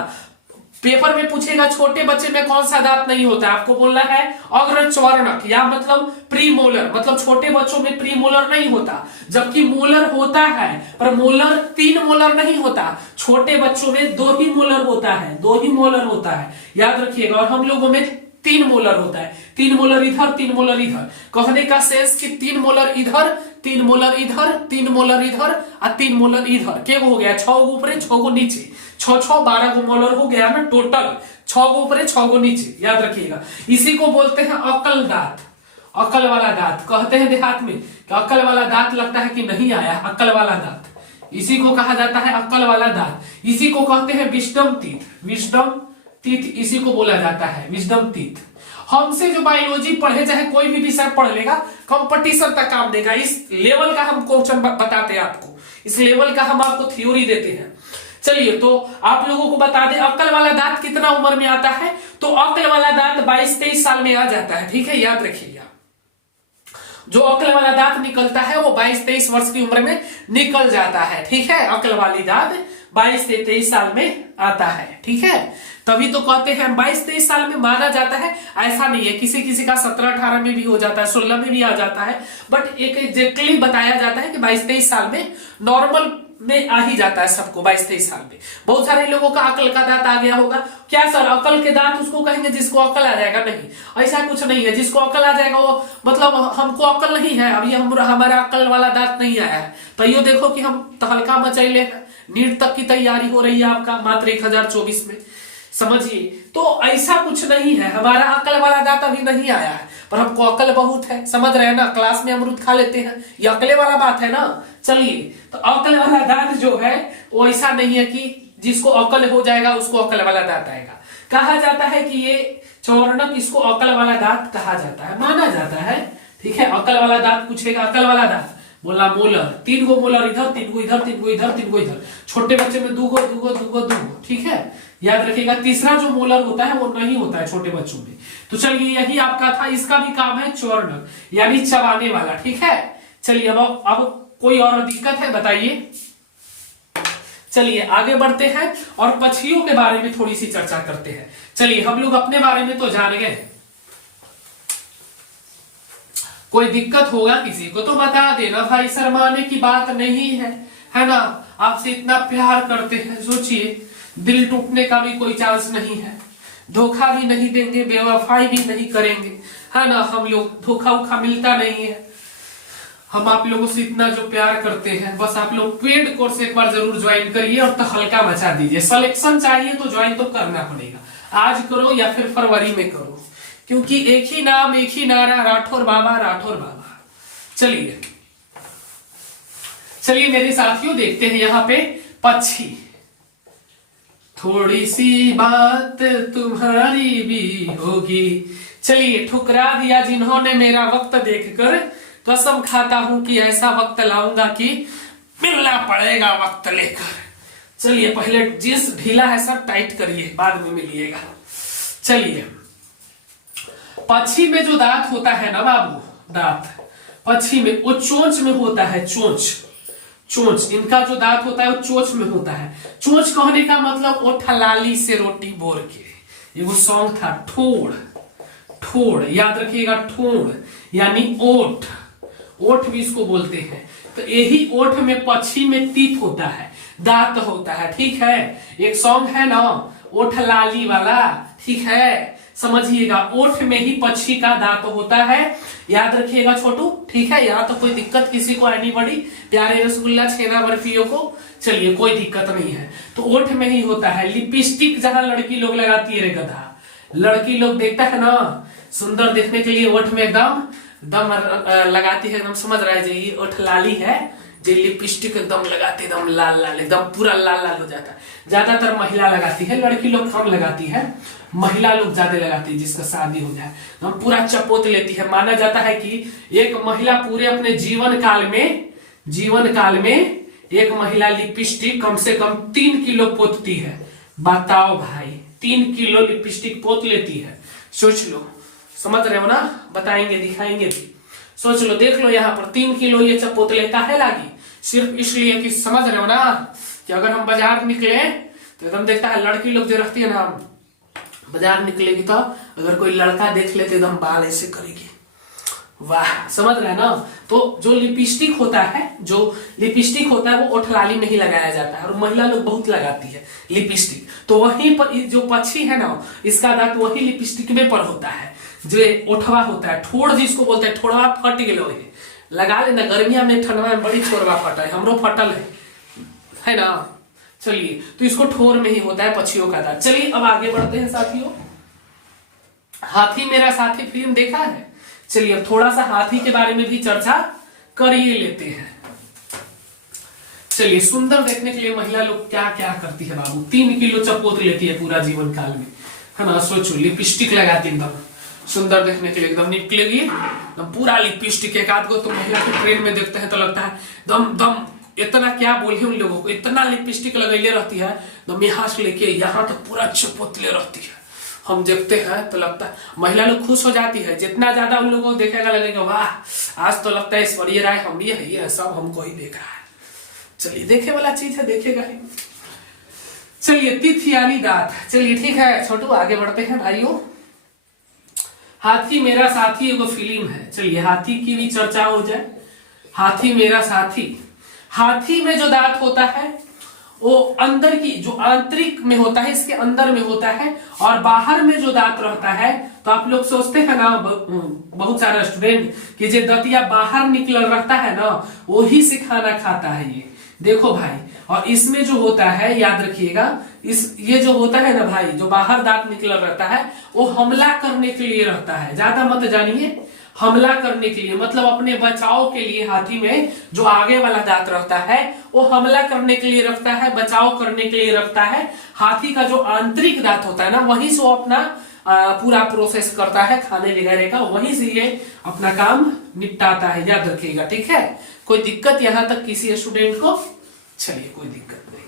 पेपर में पूछेगा छोटे बच्चे में कौन सा दांत नहीं होता है, आपको बोलना है अग्र चौर्णक, या मतलब प्री मोलर, मतलब छोटे बच्चों में प्री मोलर नहीं होता, जबकि मोलर होता है, पर मोलर 3 मोलर नहीं होता। छोटे बच्चों में 2 ही मोलर होता है, 2 ही मोलर होता है, याद रखिएगा। और हम लोगों में 3 मोलर होता है, 3 मोलर इधर, 3 मोलर इधर। कहने का सेंस कि 3 मोलर इधर, 3 मोलर इधर, 3 मोलर इधर और 3 मोलर इधर, क्या हो गया? 6 गो ऊपर, 6 गो नीचे, 6 6 12 गो मोलर हो गया ना टोटल, 6 गो ऊपर, 6 गो नीचे, याद रखिएगा। इसी को बोलते हैं अकल दांत, अकल वाला दांत। कहते हैं देहात में कि अकल वाला दांत लगता है कि नहीं आया, अकल वाला दांत, इसी को कहा जाता है अकल वाला दांत। इसी को कहते हैं विजडम टीथ, विजडम टीथ इसी को बोला जाता है, विजडम टीथ। हमसे जो बायोलॉजी पढ़े, चाहे कोई भी विषय पढ़ लेगा, कंपटीशन तक काम देगा। इस लेवल का हम क्वेश्चन बताते हैं आपको, इस लेवल का हम आपको थ्योरी देते हैं। चलिए तो आप लोगों को बता दें, अक्ल वाला दांत कितना उम्र में आता है? तो अक्ल वाला दांत 22-23 साल में आ जाता है, ठीक है, याद रखिएगा। जो अक्ल वाला दांत निकलता है वो 22-23 वर्ष की उम्र में निकल जाता है, ठीक है। अक्ल वाली दांत 22 से 23 साल में आता है, ठीक है। तभी तो कहते हैं 22-23 साल में माना जाता है, ऐसा नहीं है, किसी किसी का 17-18 में भी हो जाता है, 16 में भी आ जाता है, बट एक एग्जैक्टली बताया जाता है कि 22-23 साल में नॉर्मल में आ ही जाता है सबको, 22-23 साल में। बहुत सारे लोगों का अक्ल का दांत आ गया होगा, क्या सर अकल के दांत उसको कहेंगे जिसको अकल आ जाएगा? नहीं, ऐसा कुछ नहीं है। जिसको अकल आ जाएगा वो मतलब हमको अकल नहीं है, अभी हमारा अकल वाला दांत नहीं आया है। तो यो देखो कि हम तहलका मचैले हैं, नीट तक की तैयारी हो रही है आपका मात्र 1024 में, समझिए। तो ऐसा कुछ नहीं है, हमारा अकल वाला दांत अभी नहीं आया है, पर हमको अकल बहुत है, समझ रहे हैं ना। क्लास में अमरूद खा लेते हैं, ये अकले वाला बात है ना। चलिए, तो अकल वाला दांत जो है वो ऐसा नहीं है कि जिसको अकल हो जाएगा उसको अकल वाला दांत आएगा। कहा जाता है कि ये चौर्णक इसको अकल वाला दांत कहा जाता है, माना जाता है। ठीक है, अकल वाला दांत पूछेगा, अकल वाला दांत बोला मोलर, 3 गो मोलर इधर, 3 गो इधर, 3 गो इधर, 3 गो इधर। छोटे बच्चे में 2 गो 2 गो 2 गो 2 गो, ठीक है, याद रखिएगा। तीसरा जो मोलर होता है वो नहीं होता है छोटे बच्चों में। तो चलिए, यही आपका था। इसका भी काम है चौर्णक, यानी चबाने वाला। ठीक है, चलिए अब कोई और दिक्कत है बताइए। चलिए आगे बढ़ते हैं और पक्षियों के बारे में थोड़ी सी चर्चा करते हैं। चलिए, हम लोग अपने बारे में तो जान गए, कोई दिक्कत होगा किसी को तो बता देना भाई, शर्माने की बात नहीं है ना। आपसे इतना प्यार करते हैं, सोचिए, दिल टूटने का भी कोई चांस नहीं है, धोखा भी नहीं देंगे, बेवफाई भी नहीं करेंगे, है ना। हम लोग धोखा उखा मिलता नहीं है। हम आप लोगों से इतना जो प्यार करते हैं, बस आप लोग पेड कोर्स एक बार जरूर ज्वाइन करिए और तो हल्का मचा दीजिए। सिलेक्शन चाहिए तो ज्वाइन तो करना पड़ेगा, आज करो या फिर फरवरी में करो, क्योंकि एक ही नाम एक ही नारा, राठौर बाबा राठौर बाबा। चलिए चलिए मेरे साथियों, देखते हैं यहाँ पे पक्षी। थोड़ी सी बात तुम्हारी भी होगी। चलिए, ठुकरा दिया जिन्होंने मेरा वक्त देखकर, कसम खाता हूं कि ऐसा वक्त लाऊंगा कि मिलना पड़ेगा वक्त लेकर। चलिए, पहले जींस ढीला है सर, टाइट करिए, बाद में मिलिएगा। चलिए, पक्षी में जो दांत होता है ना बाबू, दांत पक्षी में वो चोंच में होता है। चोंच चोंच इनका जो दांत होता है वो चोंच में होता है। चोंच कहने का मतलब ओठ लाली से रोटी बोर के, ये वो सॉन्ग था। ठोड़, ठोड़ याद रखिएगा, ठोड़ यानी ओठ, ओठ भी इसको बोलते हैं। तो यही ओठ में पक्षी में टीथ होता है, दांत होता है। ठीक है, एक सॉन्ग है ना ओठ लाली वाला, ठीक है, समझिएगा। ओठ में ही पक्षी का दांत होता है, याद रखिएगा छोटू। ठीक है, यहाँ तो कोई दिक्कत किसी को नहीं पड़ी, प्यारे रसगुल्ला छेना बर्फियों को। चलिए, कोई दिक्कत नहीं है। तो ओठ में ही होता है। लिपस्टिक जहां लड़की लोग लगाती है रे गधा, लड़की लोग देखता है ना सुंदर देखने के लिए, ओठ में एकदम दम लगाती है, एकदम समझ रहा है जी, ये ओठ लाली है, जो लिपस्टिक एकदम लगाती है, एकदम लाल लाल, एकदम पूरा लाल लाल हो जाता है। ज्यादातर महिला लगाती है, लड़की लोग कम लगाती है, महिला लोग ज्यादा लगाती है। जिसका शादी हो जाए हम पूरा चपोत लेती है। माना जाता है कि एक महिला पूरे अपने जीवन काल में एक महिला लिपस्टिक कम से कम 3 किलो पोतती है। बताओ भाई, 3 किलो लिपस्टिक पोत लेती है, सोच लो। समझ रहे हो ना, बताएंगे दिखाएंगे भी। सोच लो, देख लो, यहाँ पर 3 किलो ये चपोत लेता है लागी, सिर्फ इसलिए कि समझ रहे हो ना कि अगर हम बाजार निकले तो एकदम देखता है, लड़की लोग जो रखती है ना, बाजार निकलेगी तो अगर कोई लड़का देख लेते एकदम बाल ऐसे करेगी, वाह, समझ रहे हैं ना। तो जो लिपस्टिक होता है वो ओठ लाली में ही लगाया जाता है, और महिला लोग बहुत लगाती है लिपस्टिक। तो वहीं पर जो पक्षी है ना, इसका दांत वही लिपस्टिक में पर होता है, जो ओठवा होता है, ठोड़ जिसको बोलते हैं। ठोड़वा फट गए लगा लेना, गर्मिया में ठंडवा में बड़ी छोड़वा फटा है, हमरो फटल है ना। चलिए, तो इसको ठोर में ही होता है पक्षियों का दांत। चलिए अब आगे बढ़ते हैं साथियों। हाथी मेरा साथी फिल्म देखा है? चलिए अब थोड़ा सा हाथी के बारे में भी चर्चा कर ही लेते हैं। चलिए, सुंदर देखने के लिए महिला लोग क्या क्या करती है बाबू। 3 किलो चपोत लेती है पूरा जीवन काल में, है ना। सोचो, लिपस्टिक लगाती है, एकदम सुंदर देखने के लिए एकदम निकलेगी, एकदम पूरा लिपस्टिक। एक आध को तो महिला के ट्रेन में देखते हैं तो लगता है दम दम, इतना क्या बोलिए उन लोगों को, इतना लिपस्टिक लगाइले रहती है, दम यहाँ से लेके यहाँ तक पूरा चपोतले रहती है। हम देखते हैं तो लगता है महिला लोग खुश हो जाती है, जितना ज्यादा उन लोगों को देखेगा लगेगा वाह, आज तो लगता है ऐश्वर्या राय हम ही है, ये सब हमको ही देखा है। चलिए, देखे वाला चीज है, देखेगा ही। चलिए, तिथ यानी दांत। चलिए ठीक है छोटू, आगे बढ़ते हैं भाइयों। हाथी मेरा साथी एगो फिल्म है, चलिए हाथी की भी चर्चा हो जाए। हाथी मेरा साथी, हाथी में जो दांत होता है वो अंदर की जो आंतरिक में होता है, इसके अंदर में होता है, और बाहर में जो दांत रहता है, तो आप लोग सोचते हैं ना बहुत सारा स्टूडेंट कि जो दतिया बाहर निकल रहता है ना, वही से खाना खाता है। ये देखो भाई, और इसमें जो होता है याद रखिएगा, ये जो होता है ना भाई, जो बाहर दांत निकल रहता है, वो हमला करने के लिए रहता है। ज्यादा मत जानिए, हमला करने के लिए मतलब अपने बचाव के लिए। हाथी में जो आगे वाला दांत रहता है वो हमला करने के लिए रखता है, बचाव करने के लिए रखता है। हाथी का जो आंतरिक दांत होता है ना, वहीं से वो अपना पूरा प्रोसेस करता है खाने वगैरह का, वहीं से ये अपना काम निपटाता है। याद रखिएगा, ठीक है। कोई दिक्कत यहां तक किसी स्टूडेंट को? चलिए, कोई दिक्कत नहीं।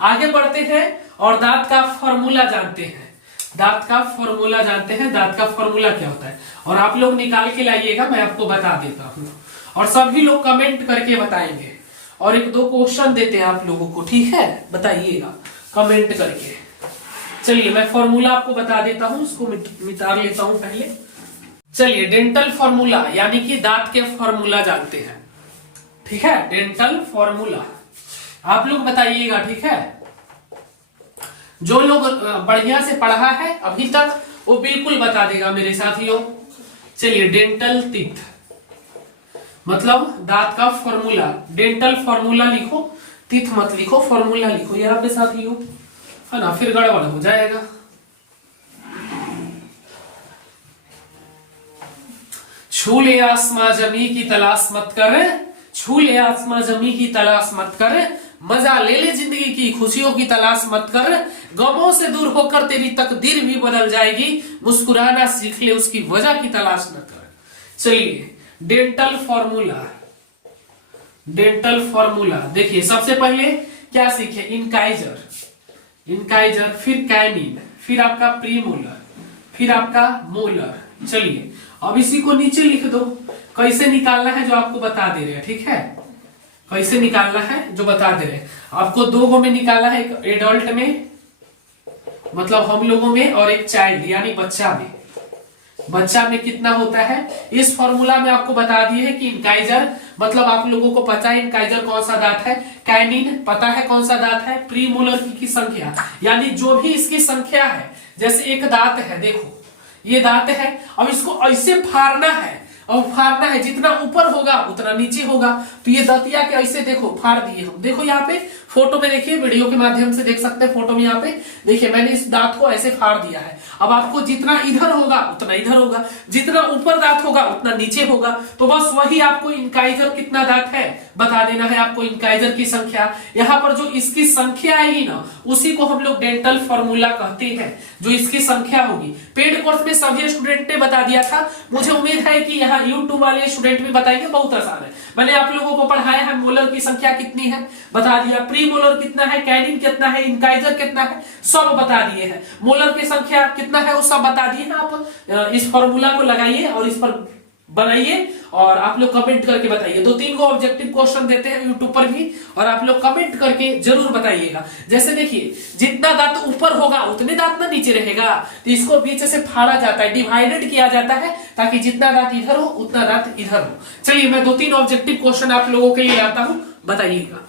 आगे बढ़ते हैं और दांत का फॉर्मूला जानते हैं। दांत का फॉर्मूला जानते हैं, दांत का फॉर्मूला क्या होता है, और आप लोग निकाल के लाइएगा, मैं आपको बता देता हूं, और सभी लोग कमेंट करके बताएंगे, और एक दो क्वेश्चन देते हैं आप लोगों को, ठीक है, बताइएगा कमेंट करके। चलिए मैं फॉर्मूला आपको बता देता हूं, इसको मिटा लेता हूं पहले। चलिए, डेंटल फॉर्मूला यानी कि दांत के फॉर्मूला जानते हैं, ठीक है। डेंटल फॉर्मूला आप लोग बताइएगा, ठीक है। जो लोग बढ़िया से पढ़ा है अभी तक वो बिल्कुल बता देगा मेरे साथियों। चलिए, डेंटल टीथ मतलब दांत का फॉर्मूला। डेंटल फॉर्मूला लिखो, टीथ मत लिखो, फॉर्मूला लिखो यहाँ पे साथियों, है ना, फिर गड़बड़ हो जाएगा। छू ले आसमां जमी की तलाश मत कर, छू ले आसमां जमी की तलाश मत कर, मजा ले ले जिंदगी की खुशियों की तलाश मत कर, गमों से दूर होकर तेरी तकदीर भी बदल जाएगी, मुस्कुराना सीख ले उसकी वजह की तलाश न कर। चलिए, डेंटल फॉर्मूला। डेंटल फॉर्मूला देखिए, सबसे पहले क्या सीखे? इनकाइजर, इनकाइजर, फिर कैनिन, फिर आपका प्रीमोलर, फिर आपका मोलर। चलिए, अब इसी को नीचे लिख दो, कैसे निकालना है जो आपको बता दे रहे हैं, ठीक है। कैसे निकालना है जो बता दे रहे हैं आपको। दो गो में निकालना है, एक एडल्ट में मतलब हम लोगों में, और एक चाइल्ड यानी बच्चा में। बच्चा में कितना होता है, इस फॉर्मूला में आपको बता दिए है कि इनकाइजर मतलब आप लोगों को पता है इनकाइजर कौन सा दांत है, कैनिन पता है कौन सा दांत है, प्रीमोलर की संख्या यानी जो भी इसकी संख्या है। जैसे एक दांत है, देखो ये दांत है, अब इसको ऐसे फाड़ना है, और फाड़ना है, जितना ऊपर होगा उतना नीचे होगा। तो ये दतिया के ऐसे देखो फाड़ दिए हम, देखो यहाँ पे फोटो में देखिए, वीडियो के माध्यम से देख सकते हैं, फोटो में यहाँ पे देखिए मैंने इस दांत को ऐसे फाड़ दिया है। अब आपको जितना इधर होगा उतना इधर होगा, जितना ऊपर दांत होगा उतना नीचे होगा। तो बस वही आपको इनकाइजर कितना दांत है बता देना है, आपको इनकाइजर की संख्या। यहाँ पर जो इसकी संख्या आएगी ना, उसी को हम लोग डेंटल फॉर्मूला कहते हैं, जो इसकी संख्या होगी। पेड कोर्स में सभी स्टूडेंट ने बता दिया था, मुझे उम्मीद है कि यहाँ यूट्यूब वाले स्टूडेंट भी बताएंगे, बहुत आसान है। मैंने आप लोगों को पढ़ाया है, मोलर की संख्या कितनी है बता दिया, प्रीमोलर कितना है, कैनिन कितना है, इनकाइजर कितना है, सब बता दिए हैं। मोलर की संख्या कितना है वो सब बता दिए हैं। आप इस फॉर्मूला को लगाइए और इस पर बनाइए, और आप लोग कमेंट करके बताइए। 2-3 को ऑब्जेक्टिव क्वेश्चन देते हैं यूट्यूब पर भी, और आप लोग कमेंट करके जरूर बताइएगा। जैसे देखिए, जितना दांत ऊपर होगा उतने दांत ना नीचे रहेगा, तो इसको बीच से फाड़ा जाता है, डिवाइडेड किया जाता है, ताकि जितना दांत इधर हो उतना दांत इधर हो। चलिए, मैं 2-3 ऑब्जेक्टिव क्वेश्चन आप लोगों के लिए लाता हूं, बताइएगा।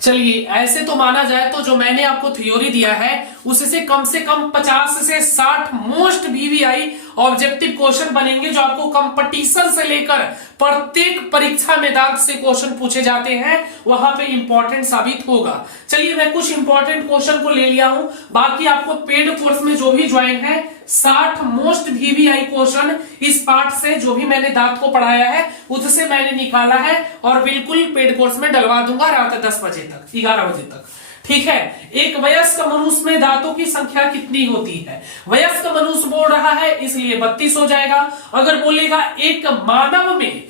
चलिए, ऐसे तो माना जाए तो जो मैंने आपको थ्योरी दिया है उससे से कम 50 से 60 मोस्ट वीवीआई ऑब्जेक्टिव क्वेश्चन बनेंगे, जो आपको कंपटीशन से लेकर प्रत्येक परीक्षा में दांत से क्वेश्चन पूछे जाते हैं, वहां पे इंपॉर्टेंट साबित होगा। चलिए, मैं कुछ इंपॉर्टेंट क्वेश्चन को ले लिया हूं, बाकी आपको पेड कोर्स में जो भी ज्वाइन है 60 मोस्ट वीवीआई क्वेश्चन इस पार्ट से जो भी मैंने दांत को पढ़ाया है उससे मैंने निकाला है, और बिल्कुल पेड कोर्स में डलवा दूंगा रात 10 बजे तक, 11 बजे तक, ठीक है। एक वयस्क मनुष्य में दांतों की संख्या कितनी होती है? वयस्क मनुष्य बोल रहा है इसलिए 32 हो जाएगा। अगर बोलेगा एक मानव में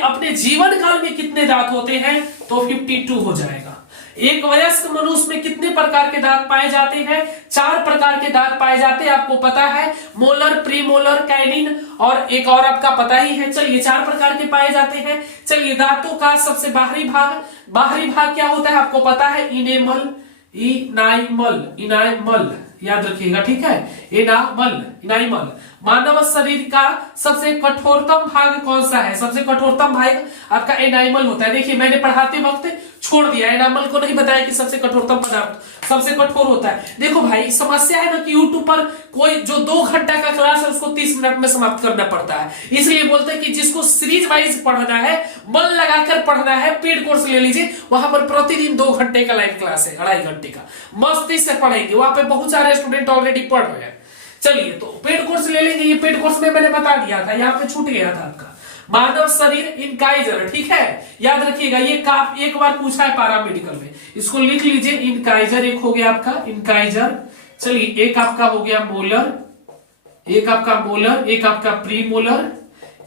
अपने जीवन काल में कितने दांत होते हैं, तो 52 हो जाएगा। एक वयस्क मनुष्य में कितने प्रकार के दांत पाए जाते हैं? 4 प्रकार के दांत पाए जाते हैं, आपको पता है, मोलर, प्रीमोलर, कैनिन, और एक और आपका पता ही है। चलिए, 4 प्रकार के पाए जाते हैं। चलिए, दांतों का सबसे बाहरी भाग क्या होता है आपको पता है? इनेमल, इनाइमल, याद रखिएगा, ठीक है, इनाइमल। मानव शरीर का सबसे कठोरतम भाग कौन सा है? सबसे कठोरतम भाग आपका एनाइमल होता है। देखिए मैंने पढ़ाते वक्त छोड़ दिया, एनाइमल को नहीं बताया कि सबसे कठोरतम पदार्थ सबसे कठोर होता है। देखो भाई समस्या है ना कि यूट्यूब पर कोई जो 2 घंटा का क्लास है उसको 30 मिनट में समाप्त करना पड़ता है, इसलिए बोलते हैं कि जिसको सीरीज वाइज पढ़ना है, मन लगाकर पढ़ना है, पेड कोर्स ले लीजिए। वहां पर प्रतिदिन 2 घंटे का लाइव क्लास है, 2.5 घंटे का, मस्ती से पढ़ेंगे। वहां पे बहुत सारे स्टूडेंट ऑलरेडी पढ़ रहे हैं। चलिए तो पेड कोर्स ले लेंगे। ये पेड कोर्स में मैंने बता दिया था, यहाँ पे छूट गया था आपका मानव शरीर इनकाइजर, ठीक है, याद रखिएगा। ये एक बार पूछा है पैरामेडिकल में, इसको लिख लीजिए। इनकाइजर एक हो गया आपका इनकाइजर। चलिए एक आपका हो गया मोलर, एक आपका मोलर, एक आपका प्री मोलर,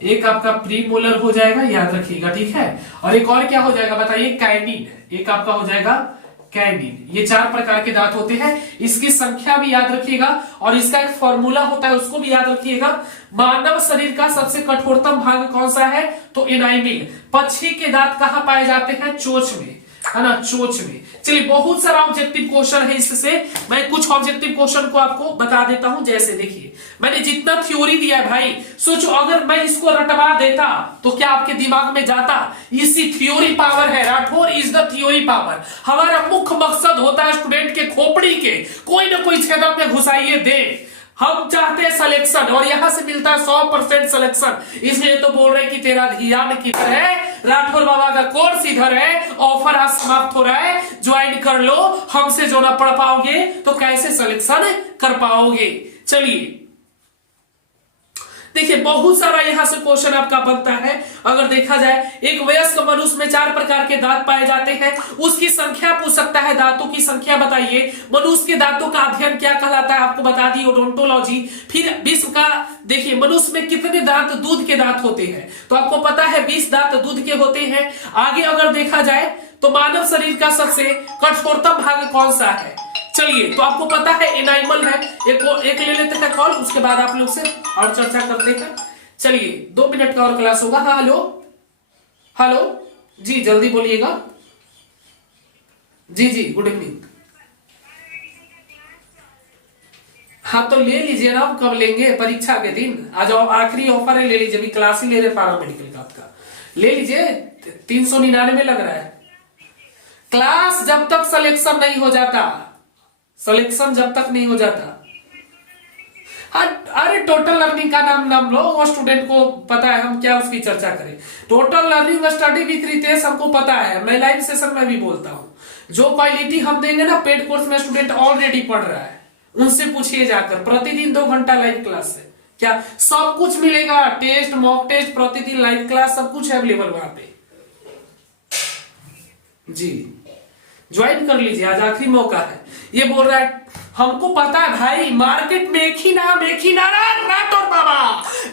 एक आपका प्री मोलर हो जाएगा, याद रखिएगा, ठीक है। और एक और क्या हो जाएगा बताइए? कैनिन, एक आपका हो जाएगा कैनिन। ये 4 प्रकार के दांत होते हैं, इसकी संख्या भी याद रखिएगा और इसका एक फॉर्मूला होता है उसको भी याद रखिएगा। मानव शरीर का सबसे कठोरतम भाग कौन सा है? तो एनाइमिल। पक्षी के दांत कहां पाए जाते हैं? चोंच में, है ना, चोंच में। चलिए बहुत सारा ऑब्जेक्टिव क्वेश्चन है, इससे मैं कुछ ऑब्जेक्टिव क्वेश्चन को आपको बता देता हूं। जैसे देखिए मैंने जितना थ्योरी दिया है भाई, सोचो अगर मैं इसको रटवा देता तो क्या आपके दिमाग में जाता? इसी थ्योरी पावर है, Rathore is the theory power. हमारा मुख्य मकसद होता है स्टूडेंट के खोपड़ी के कोई ना कोई छेदक में घुसाइए दे। हम चाहते हैं सिलेक्शन और यहां से मिलता है 100% सिलेक्शन, इसलिए तो बोल रहे हैं कि तेरा ध्यान किधर है? राठौर बाबा का कोर्स इधर है, ऑफर आज समाप्त हो रहा है, ज्वाइन कर लो। हमसे जो ना पढ़ पाओगे तो कैसे सिलेक्शन कर पाओगे? चलिए देखिए बहुत सारा यहां से क्वेश्चन आपका बनता है। अगर देखा जाए एक वयस्क मनुष्य में 4 प्रकार के दांत पाए जाते हैं, उसकी संख्या पूछ सकता है, दांतों की संख्या बताइए। मनुष्य के दांतों का अध्ययन क्या कहलाता है? आपको बता दी ओडोंटोलॉजी। फिर विश्व का देखिए मनुष्य में कितने दांत दूध के दांत होते हैं? तो आपको पता है 20 दांत दूध के होते हैं। आगे अगर देखा जाए तो मानव शरीर का सबसे कठोरतम भाग कौन सा है? चलिए तो आपको पता है एनाइमल है। एक ले लेते हैं कॉल, उसके बाद आप लोग से और चर्चा करते हैं। चलिए 2 मिनट का और क्लास होगा। हाँ हेलो, हेलो जी, जल्दी बोलिएगा। जी जी गुड इवनिंग। हाँ तो ले लीजिए ना, कब लेंगे? परीक्षा के दिन आज आखिरी ऑफर है, ले लीजिए। अभी क्लास ही ले रहे पैरामेडिकल का, आपका ले लीजिए। 399 लग रहा है। क्लास जब तक सिलेक्शन नहीं हो जाता, सिलेक्शन जब तक नहीं हो जाता। हाँ अरे टोटल लर्निंग का नाम लो, वो स्टूडेंट को पता है हम क्या उसकी चर्चा करें। Total learning study with Ritesh हमको पता है, मैं लाइव सेशन में भी बोलता हूं। जो क्वालिटी हम देंगे ना पेड कोर्स में, स्टूडेंट ऑलरेडी पढ़ रहा है, उनसे पूछिए जाकर। प्रतिदिन 2 घंटा लाइव क्लास है, क्या सब कुछ मिलेगा? टेस्ट, मॉक टेस्ट, प्रतिदिन लाइव क्लास, सब कुछ अवेलेबल वहां पे। जी ज्वाइन कर लीजिए, आज आखिरी मौका है। ये बोल रहा है हमको पता है भाई, मार्केट में एक ही नाम, एक ही नारा, राठौर बाबा,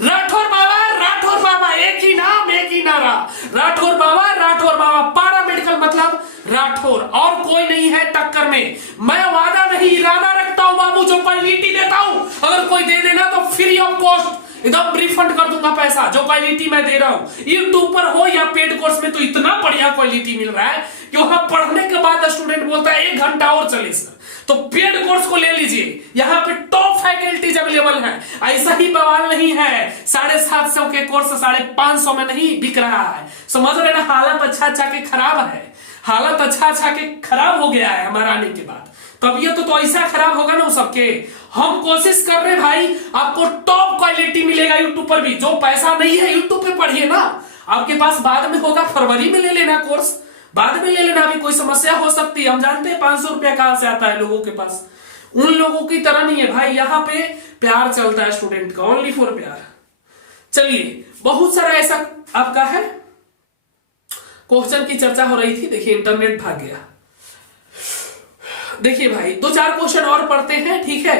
राठौर बाबा, राठौर बाबा, एक ही नाम, एक ही नारा, राठौर बाबा, राठौर बाबा। पैरामेडिकल मतलब राठौर, और कोई नहीं है टक्कर में। मैं वादा नहीं इरादा रखता हूं बाबू, जो क्वालिटी देता हूं अगर कोई दे देना तो फ्री ऑफ कॉस्ट एकदम रिफंड कर दूंगा पैसा। जो क्वालिटी मैं दे रहा हूं यूट्यूब पर हो या पेड कोर्स में, तो इतना बढ़िया क्वालिटी मिल रहा है कि वहां पढ़ने के बाद स्टूडेंट बोलता है 1 घंटा और चले सर। तो पेड कोर्स को ले लीजिए, यहाँ पे टॉप फैकल्टीज अवेलेबल है। ऐसा ही बवाल नहीं है 750 के कोर्स 550 में नहीं बिक रहा है, समझ रहे ना? हालत अच्छा के खराब है, हालत अच्छा के खराब हो गया है हमारा आने के बाद। तबीयत तो ऐसा खराब होगा ना सबके। हम कोशिश कर रहे भाई, आपको टॉप क्वालिटी मिलेगा यूट्यूब पर भी। जो पैसा नहीं है यूट्यूब पे पढ़िए ना, आपके पास बाद में होगा, फरवरी में ले लेना कोर्स, बाद में ले लेना। अभी कोई समस्या हो सकती है, हम जानते हैं 500 रुपया कहां से आता है लोगों के पास। उन लोगों की तरह नहीं है भाई, यहाँ पे प्यार चलता है स्टूडेंट का, ओनली फॉर प्यार। चलिए बहुत सारा ऐसा आपका है क्वेश्चन की चर्चा हो रही थी। देखिए इंटरनेट भाग गया। देखिए भाई 2-4 क्वेश्चन और पढ़ते हैं, ठीक है।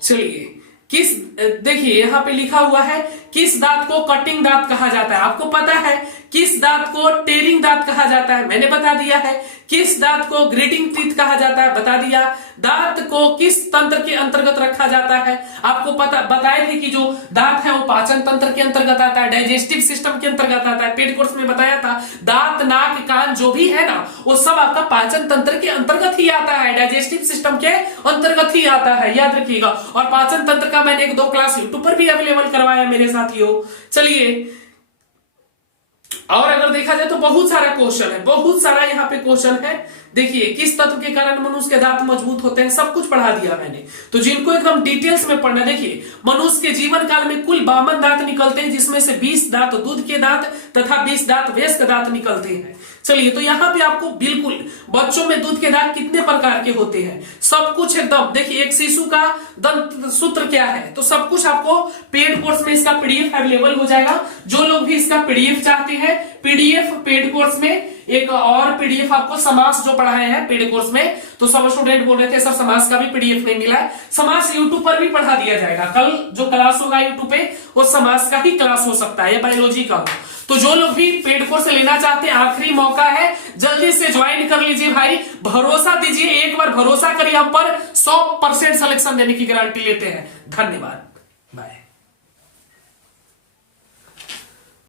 चलिए देखिए यहां पे लिखा हुआ है किस दांत को कटिंग दांत कहा जाता है? आपको पता है किस दांत को टेरिंग दांत कहा जाता है, मैंने बता दिया है। किस दांत को ग्रेटिंग टीथ कहा जाता है, बता दिया। दांत को किस तंत्र के अंतर्गत रखा जाता है, आपको पता बताए थे कि जो दांत है वो पाचन तंत्र के अंतर्गत आता है, डाइजेस्टिव सिस्टम के अंतर्गत आता है। पेड कोर्स में बताया था दांत, नाक, कान जो भी है ना वो सब आपका पाचन तंत्र के अंतर्गत ही आता है, डाइजेस्टिव सिस्टम के अंतर्गत ही आता है, याद रखिएगा। और पाचन तंत्र का मैंने 1-2 क्लास यूट्यूब पर भी अवेलेबल करवाया मेरे साथियों। चलिए, और अगर देखा जाए तो बहुत सारा क्वेश्चन है, बहुत सारा यहाँ पे क्वेश्चन है। देखिए, किस तत्व के कारण मनुष्य के दांत मजबूत होते हैं, सब कुछ पढ़ा दिया मैंने। तो जिनको एकदम डिटेल्स में पढ़ना, देखिए मनुष्य के जीवन काल में कुल 52 दांत निकलते हैं, जिसमें से 20 दांत दूध के दांत तथा 20 दांत वयस्क दांत निकलते हैं। चलिए, तो यहाँ पे आपको बिल्कुल बच्चों में दूध के दांत कितने प्रकार के होते हैं सब कुछ एकदम, देखिए एक शिशु का दंत सूत्र क्या है, तो सब कुछ आपको पेड कोर्स में इसका पीडीएफ अवेलेबल हो जाएगा। जो लोग भी इसका पीडीएफ चाहते हैं, पीडीएफ पेड कोर्स में एक और पीडीएफ आपको समास जो पढ़ाए हैं पेड कोर्स में, तो सब स्टूडेंट बोल रहे थे सर समास का भी पीडीएफ नहीं मिला है। समास यूट्यूब पर भी पढ़ा दिया जाएगा, कल जो क्लास होगा यूट्यूब पे वो समास का ही क्लास हो सकता है, बायोलॉजी का। तो जो लोग भी पेड कोर्स लेना चाहते हैं, आखिरी मौका है, जल्दी से ज्वाइन कर लीजिए भाई। भरोसा दीजिए, एक बार भरोसा करिए हम पर, 100% सिलेक्शन देने की गारंटी लेते हैं। धन्यवाद, बाय।